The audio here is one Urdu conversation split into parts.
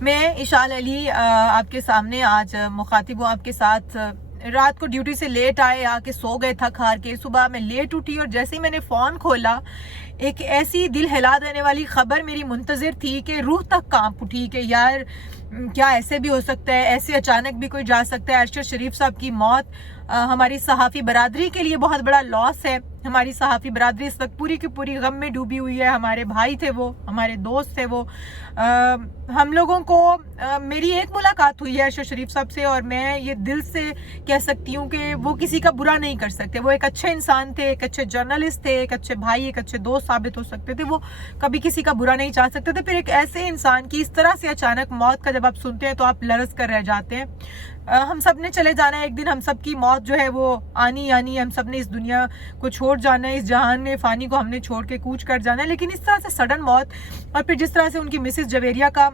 میں اشال علی آپ کے سامنے آج مخاطب ہوں آپ کے ساتھ. رات کو ڈیوٹی سے لیٹ آئے, آ کے سو گئے تھک ہار کے. صبح میں لیٹ اٹھی اور جیسے ہی میں نے فون کھولا ایک ایسی دل ہلا دینے والی خبر میری منتظر تھی کہ روح تک کانپ اٹھی کہ یار کیا ایسے بھی ہو سکتا ہے, ایسے اچانک بھی کوئی جا سکتا ہے. ارشد شریف صاحب کی موت ہماری صحافی برادری کے لیے بہت بڑا لاس ہے. ہماری صحافی برادری اس وقت پوری کی پوری غم میں ڈوبی ہوئی ہے. ہمارے بھائی تھے, وہ ہمارے دوست تھے. وہ ہم لوگوں کو میری ایک ملاقات ہوئی ہے ارشد شریف صاحب سے, اور میں یہ دل سے کہہ سکتی ہوں کہ وہ کسی کا برا نہیں کر سکتے. وہ ایک اچھے انسان تھے, ایک اچھے جرنلسٹ تھے, ایک اچھے بھائی, ایک اچھے دوست ثابت ہو سکتے تھے. وہ کبھی کسی کا برا نہیں چاہ سکتے تھے. پھر ایک ایسے انسان کی اس طرح سے اچانک موت کا جب آپ سنتے ہیں تو آپ لرز کر رہ جاتے ہیں. ہم سب نے چلے جانا ہے ایک دن, ہم سب کی موت جو ہے وہ آنی, ہم سب نے اس دنیا کو چھوڑ جانا ہے, اس جہان نے فانی کو ہم نے چھوڑ کے کوچ کر جانا ہے. لیکن اس طرح سے سڈن موت, اور پھر جس طرح سے ان کی مسز جویریہ کا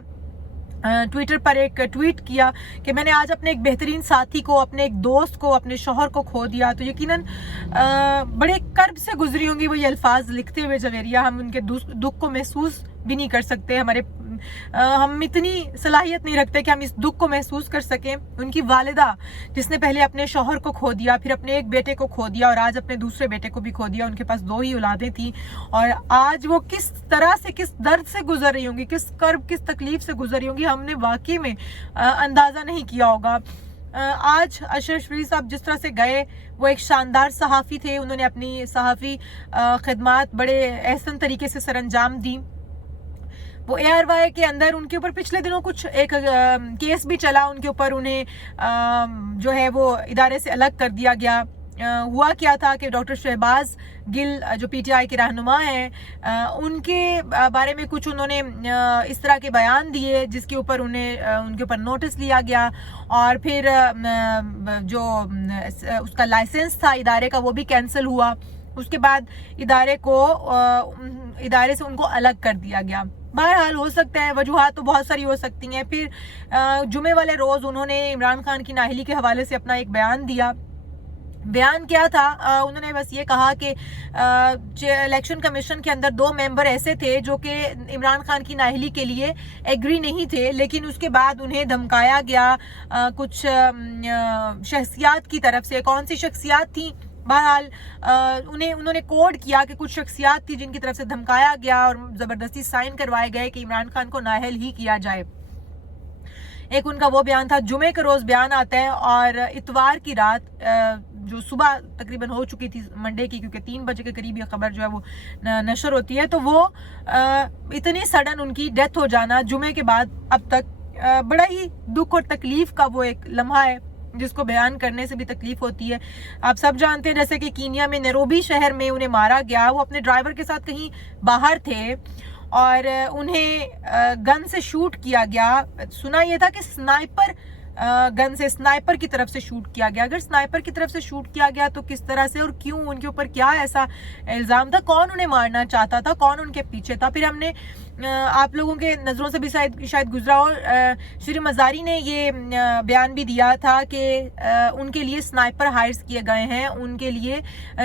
ٹویٹر پر ایک ٹویٹ کیا کہ میں نے آج اپنے ایک بہترین ساتھی کو, اپنے ایک دوست کو, اپنے شوہر کو کھو دیا, تو یقیناً بڑے کرب سے گزری ہوں گی وہ یہ الفاظ لکھتے ہوئے جویریہ. ہم ان کے دکھ کو محسوس بھی نہیں کر سکتے. ہم اتنی صلاحیت نہیں رکھتے کہ ہم اس دکھ کو محسوس کر سکیں. ان کی والدہ جس نے پہلے اپنے شوہر کو کھو دیا, پھر اپنے ایک بیٹے کو کھو دیا, اور آج اپنے دوسرے بیٹے کو بھی کھو دیا. ان کے پاس 2 ہی اولادیں تھیں, اور آج وہ کس طرح سے, کس درد سے گزر رہی ہوں گی, کس کرب, کس تکلیف سے گزر رہی ہوں گی, ہم نے واقعی میں اندازہ نہیں کیا ہوگا. آج ارشد شریف صاحب جس طرح سے گئے, وہ ایک شاندار صحافی تھے. انہوں نے اپنی صحافی خدمات بڑے احسن طریقے سے سر انجام دی. وہ اے آر وائی کے اندر ان کے اوپر پچھلے دنوں کچھ ایک کیس بھی چلا, ان کے اوپر انہیں جو ہے وہ ادارے سے الگ کر دیا گیا. ہوا کیا تھا کہ ڈاکٹر شہباز گل جو پی ٹی آئی کے رہنما ہیں, ان کے بارے میں کچھ انہوں نے اس طرح کے بیان دیے جس کے اوپر ان کے اوپر نوٹس لیا گیا, اور پھر جو اس کا لائسنس تھا ادارے کا وہ بھی کینسل ہوا. اس کے بعد ادارے سے ان کو الگ کر دیا گیا. بہرحال ہو سکتا ہے, وجوہات تو بہت ساری ہو سکتی ہیں. پھر جمعے والے روز انہوں نے عمران خان کی نااہلی کے حوالے سے اپنا ایک بیان دیا. بیان کیا تھا, انہوں نے بس یہ کہا کہ الیکشن کمیشن کے اندر 2 ممبر ایسے تھے جو کہ عمران خان کی نااہلی کے لیے ایگری نہیں تھے, لیکن اس کے بعد انہیں دھمکایا گیا کچھ شخصیات کی طرف سے. کون سی شخصیات تھیں, بہرحال انہوں نے کوڈ کیا کہ کچھ شخصیات تھی جن کی طرف سے دھمکایا گیا اور زبردستی سائن کروائے گئے کہ عمران خان کو نااہل ہی کیا جائے. ایک ان کا وہ بیان تھا. جمعے کے روز بیان آتا ہے, اور اتوار کی رات جو صبح تقریباً ہو چکی تھی منڈے کی, کیونکہ 3 بجے کے قریب یہ خبر جو ہے وہ نشر ہوتی ہے, تو وہ اتنی سڈن ان کی ڈیتھ ہو جانا جمعے کے بعد اب تک بڑا ہی دکھ اور تکلیف کا وہ ایک لمحہ ہے جس کو بیان کرنے سے بھی تکلیف ہوتی ہے. آپ سب جانتے ہیں جیسے کہ کینیا میں نیروبی شہر میں انہیں مارا گیا. وہ اپنے ڈرائیور کے ساتھ کہیں باہر تھے اور انہیں گن سے شوٹ کیا گیا. سنا یہ تھا کہ سنائپر گن سے, سنائپر کی طرف سے شوٹ کیا گیا. اگر سنائپر کی طرف سے شوٹ کیا گیا تو کس طرح سے اور کیوں, ان کے اوپر کیا ایسا الزام تھا, کون انہیں مارنا چاہتا تھا, کون ان کے پیچھے تھا. پھر ہم نے آپ لوگوں کے نظروں سے بھی شاید گزرا ہو, شری مزاری نے یہ بیان بھی دیا تھا کہ ان کے لیے سنائپر ہائرز کیے گئے ہیں, ان کے لیے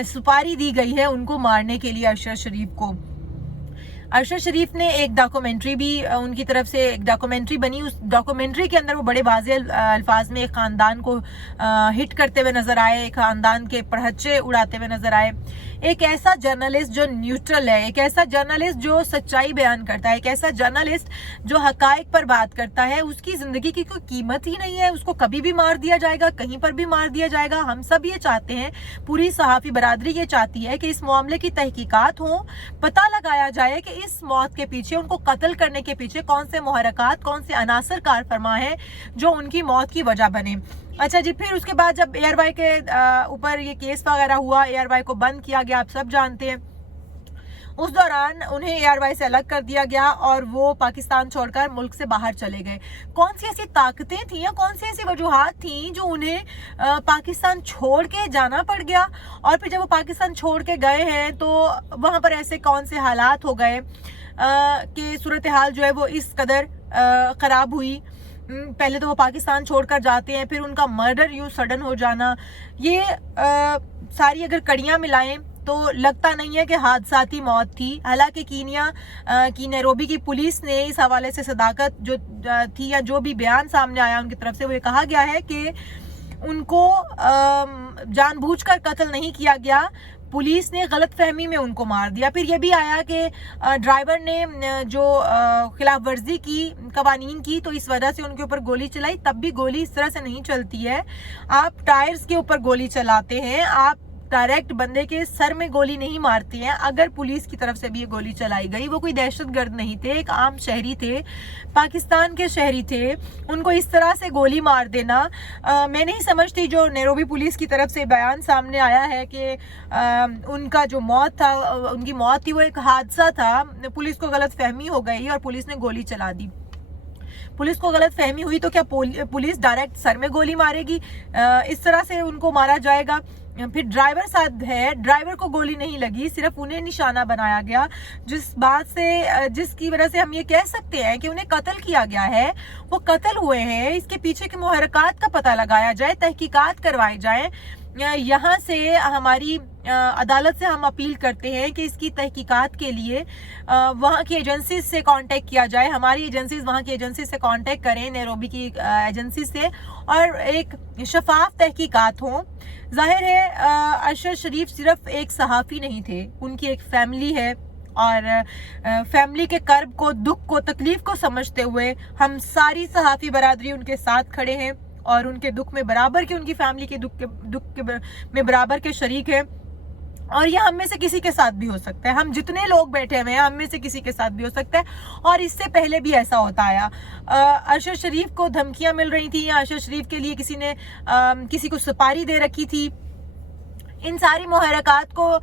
سپاری دی گئی ہے ان کو مارنے کے لیے ارشد شریف کو. ارشد شریف نے ایک ڈاکومنٹری بھی ان کی طرف سے ایک ڈاکومنٹری بنی. اس ڈاکومنٹری کے اندر وہ بڑے واضح الفاظ میں ایک خاندان کو ہٹ کرتے ہوئے نظر آئے, ایک خاندان کے پڑھچے اڑاتے ہوئے نظر آئے. ایک ایسا جرنلسٹ جو نیوٹرل ہے, ایک ایسا جرنلسٹ جو سچائی بیان کرتا ہے, ایک ایسا جرنلسٹ جو حقائق پر بات کرتا ہے, اس کی زندگی کی کوئی قیمت ہی نہیں ہے. اس کو کبھی بھی مار دیا جائے گا, کہیں پر بھی مار دیا جائے گا. ہم سب یہ چاہتے ہیں, پوری صحافی برادری یہ چاہتی ہے کہ اس معاملے کی تحقیقات ہوں, پتہ لگایا جائے کہ اس موت کے پیچھے, ان کو قتل کرنے کے پیچھے کون سے محرکات, کون سے عناصر کار فرما ہیں جو ان کی موت کی وجہ بنے. اچھا جی, پھر اس کے بعد جب اے آر وائی کے اوپر یہ کیس وغیرہ ہوا, اے آر وائی کو بند کیا گیا, آپ سب جانتے ہیں. اس دوران انہیں اے آر وائی سے الگ کر دیا گیا اور وہ پاکستان چھوڑ کر ملک سے باہر چلے گئے. کون سی ایسی طاقتیں تھیں یا کون سی ایسی وجوہات تھیں جو انہیں پاکستان چھوڑ کے جانا پڑ گیا, اور پھر جب وہ پاکستان چھوڑ کے گئے ہیں تو وہاں پر ایسے کون سے حالات ہو گئے کہ صورتحال جو ہے وہ اس قدر خراب ہوئی. پہلے تو وہ پاکستان چھوڑ کر جاتے ہیں, پھر ان کا مرڈر یوں سڈن ہو جانا. یہ ساری اگر کڑیاں ملائیں تو لگتا نہیں ہے کہ حادثاتی موت تھی. حالانکہ کینیا کی نیروبی کی پولیس نے اس حوالے سے صداقت جو تھی یا جو بھی بیان سامنے آیا ان کی طرف سے وہ یہ کہا گیا ہے کہ ان کو جان بوجھ کر قتل نہیں کیا گیا, پولیس نے غلط فہمی میں ان کو مار دیا. پھر یہ بھی آیا کہ ڈرائیور نے جو خلاف ورزی کی قوانین کی تو اس وجہ سے ان کے اوپر گولی چلائی. تب بھی گولی اس طرح سے نہیں چلتی ہے, آپ ٹائرز کے اوپر گولی چلاتے ہیں, آپ ڈائریکٹ بندے کے سر میں گولی نہیں مارتے ہیں. اگر پولیس کی طرف سے بھی یہ گولی چلائی گئی, وہ کوئی دہشت گرد نہیں تھے, ایک عام شہری تھے, پاکستان کے شہری تھے, ان کو اس طرح سے گولی مار دینا میں نہیں سمجھتی. جو نیروبی پولیس کی طرف سے بیان سامنے آیا ہے کہ ان کا جو موت تھا, ان کی موت تھی وہ ایک حادثہ تھا, پولیس کو غلط فہمی ہو گئی اور پولیس نے گولی چلا دی. پولیس کو غلط فہمی ہوئی تو کیا پولیس ڈائریکٹ سر میں گولی مارے گی؟ اس طرح سے ان کو مارا جائے گا. پھر ڈرائیور ساتھ ہے, ڈرائیور کو گولی نہیں لگی, صرف انہیں نشانہ بنایا گیا, جس کی وجہ سے ہم یہ کہہ سکتے ہیں کہ انہیں قتل کیا گیا ہے. وہ قتل ہوئے ہیں, اس کے پیچھے کے محرکات کا پتہ لگایا جائے, تحقیقات کروائی جائیں. یہاں سے ہماری عدالت سے ہم اپیل کرتے ہیں کہ اس کی تحقیقات کے لیے وہاں کی ایجنسیز سے کانٹیکٹ کیا جائے. ہماری ایجنسیز وہاں کی ایجنسیز سے کانٹیکٹ کریں, نیروبی کی ایجنسی سے, اور ایک شفاف تحقیقات ہوں. ظاہر ہے ارشد شریف صرف ایک صحافی نہیں تھے, ان کی ایک فیملی ہے, اور فیملی کے کرب کو, دکھ کو, تکلیف کو سمجھتے ہوئے ہم ساری صحافی برادری ان کے ساتھ کھڑے ہیں اور ان کے دکھ میں برابر کے, ان کی فیملی کے دکھ میں برابر کے شریک ہیں. اور یہ ہم میں سے کسی کے ساتھ بھی ہو سکتا ہے, ہم جتنے لوگ بیٹھے ہوئے ہیں ہم میں سے کسی کے ساتھ بھی ہو سکتا ہے, اور اس سے پہلے بھی ایسا ہوتا آیا. ارشد شریف کو دھمکیاں مل رہی تھیں, ارشد شریف کے لیے کسی نے کسی کو سپاری دے رکھی تھی. ان ساری محرکات کو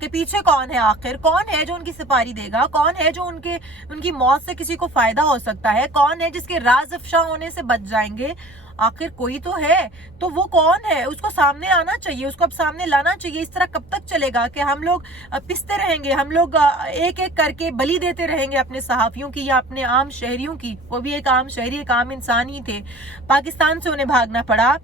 کے پیچھے کون ہے آخر؟ کون ہے جو ان کی سپاری دے گا؟ کون ہے جو ان کی موت سے کسی کو فائدہ ہو سکتا ہے؟ کون ہے جس کے راز افشا ہونے سے بچ جائیں گے؟ آخر کوئی تو ہے, تو وہ کون ہے؟ اس کو سامنے آنا چاہیے, اس کو اب سامنے لانا چاہیے. اس طرح کب تک چلے گا کہ ہم لوگ پستے رہیں گے, ہم لوگ ایک ایک کر کے بلی دیتے رہیں گے اپنے صحافیوں کی یا اپنے عام شہریوں کی؟ وہ بھی ایک عام شہری, ایک عام انسان ہی تھے. پاکستان سے انہیں بھاگنا پڑا,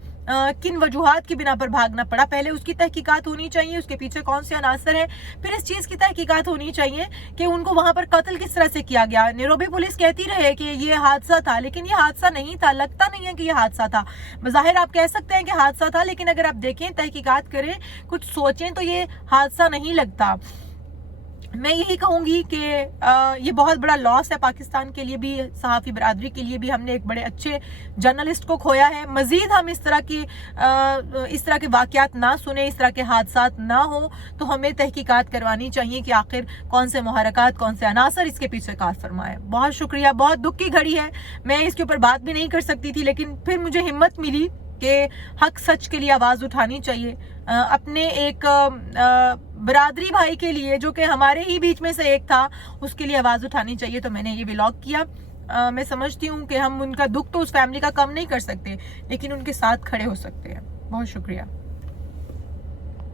کن وجوہات کی بنا پر بھاگنا پڑا؟ پہلے اس کی تحقیقات ہونی چاہیے, اس کے پیچھے کون سے عناصر ہیں. پھر اس چیز کی تحقیقات ہونی چاہیے کہ ان کو وہاں پر قتل کس طرح سے کیا گیا. نیروبی پولیس کہتی رہے کہ یہ حادثہ تھا, لیکن یہ حادثہ نہیں تھا, لگتا نہیں ہے کہ یہ حادثہ تھا. بظاہر آپ کہہ سکتے ہیں کہ حادثہ تھا, لیکن اگر آپ دیکھیں, تحقیقات کریں, کچھ سوچیں تو یہ حادثہ نہیں لگتا. میں یہی کہوں گی کہ یہ بہت بڑا لاس ہے پاکستان کے لیے بھی, صحافی برادری کے لیے بھی. ہم نے ایک بڑے اچھے جرنلسٹ کو کھویا ہے. مزید ہم اس طرح کے واقعات نہ سنیں, اس طرح کے حادثات نہ ہوں, تو ہمیں تحقیقات کروانی چاہیے کہ آخر کون سے محرکات, کون سے عناصر اس کے پیچھے کار فرمائے. بہت شکریہ. بہت دکھ کی گھڑی ہے, میں اس کے اوپر بات بھی نہیں کر سکتی تھی, لیکن پھر مجھے ہمت ملی کہ حق سچ کے لیے آواز اٹھانی چاہیے. اپنے ایک برادری بھائی کے لیے جو کہ ہمارے ہی بیچ میں سے ایک تھا, اس کے لیے آواز اٹھانی چاہیے. تو میں نے یہ ولاگ کیا. میں سمجھتی ہوں کہ ہم ان کا دکھ تو اس فیملی کا کم نہیں کر سکتے, لیکن ان کے ساتھ کھڑے ہو سکتے ہیں. بہت شکریہ.